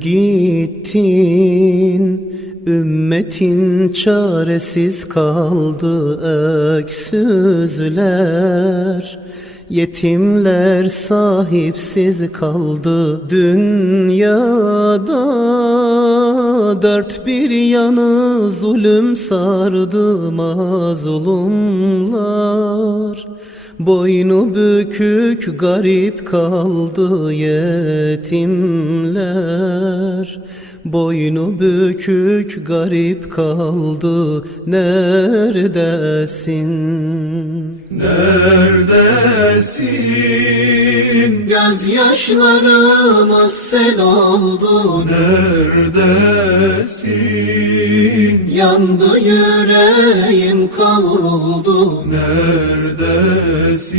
Gittin ümmetin çaresiz kaldı öksüzler. Yetimler sahipsiz kaldı dünyada. Dört bir yanı zulüm sardı mazlumlar Boynu bükük garip kaldı yetimler Boynu bükük garip kaldı neredesin? Neredesin? Gözyaşlarıma sel oldu Neredesin? Yandı yüreğim kavruldu Neredesin?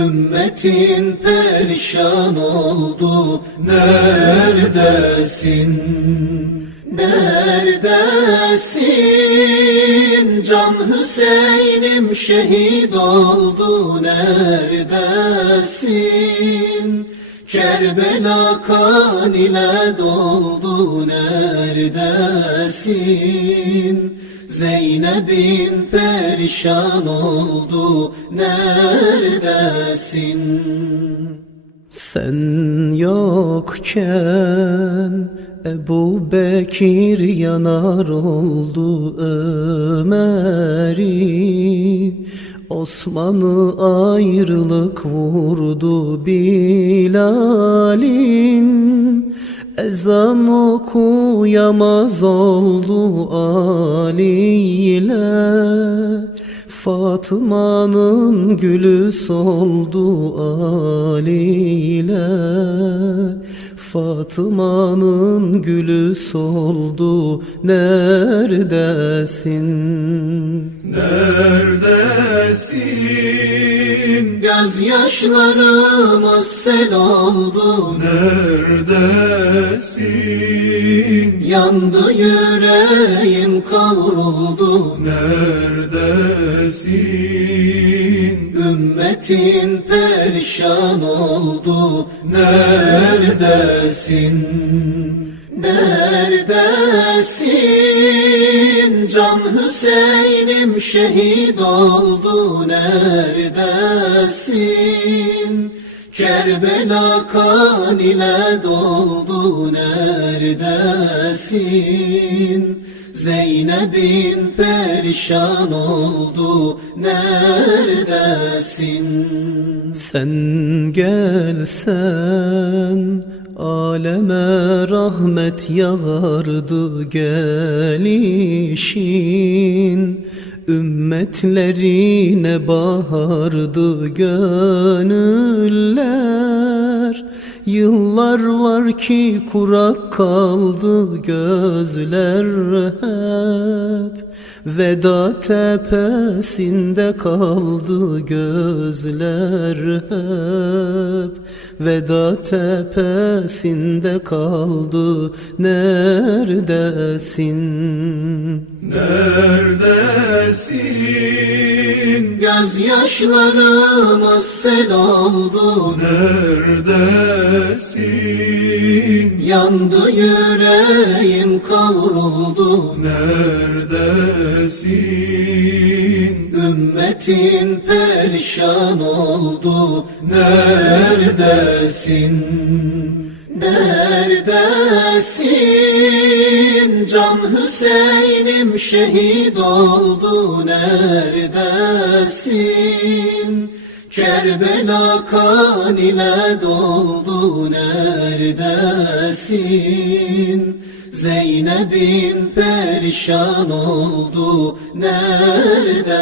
Ümmetin perişan oldu Neredesin? Neredesin? Can Hüseyin'im şehit oldu Neredesin? Kerbela kan ile doldu Neredesin? Zeynep'in perişan oldu Neredesin? Sen yokken Ebu Bekir yanar oldu Ömer'i. Osman'ı ayrılık vurdu Bilal'in. Ezan okuyamaz oldu Ali ile Fatıma'nın gülü soldu Ali ile Fatıma'nın gülü soldu neredesin? Neredesin? Gözyaşlarıma sel oldu Neredesin? Yandı yüreğim kavruldu Neredesin? Ümmetin perişan oldu Neredesin? Neredesin? Can Hüseyin'im şehit oldu Neredesin? Kerbela kan ile doldu Neredesin? Zeynep'in perişan oldu Neredesin? Sen gelsen Aleme rahmet yağardı gelişin. Ümmetlerine bahardı gönüller Yıllar var ki kurak kaldı gözler hep Veda tepesinde kaldı gözler hep Veda tepesinde kaldı neredesin? Neredesin? Gözyaşlarıma sel oldu Neredesin? Yandı yüreğim kavruldu Neredesin? Ümmetin perişan oldu Neredesin? Neredesin? Can Hüseyin'im şehit oldu Neredesin? Kerbela kan ile doldu Neredesin? Zeynep'in perişan oldu Neredesin?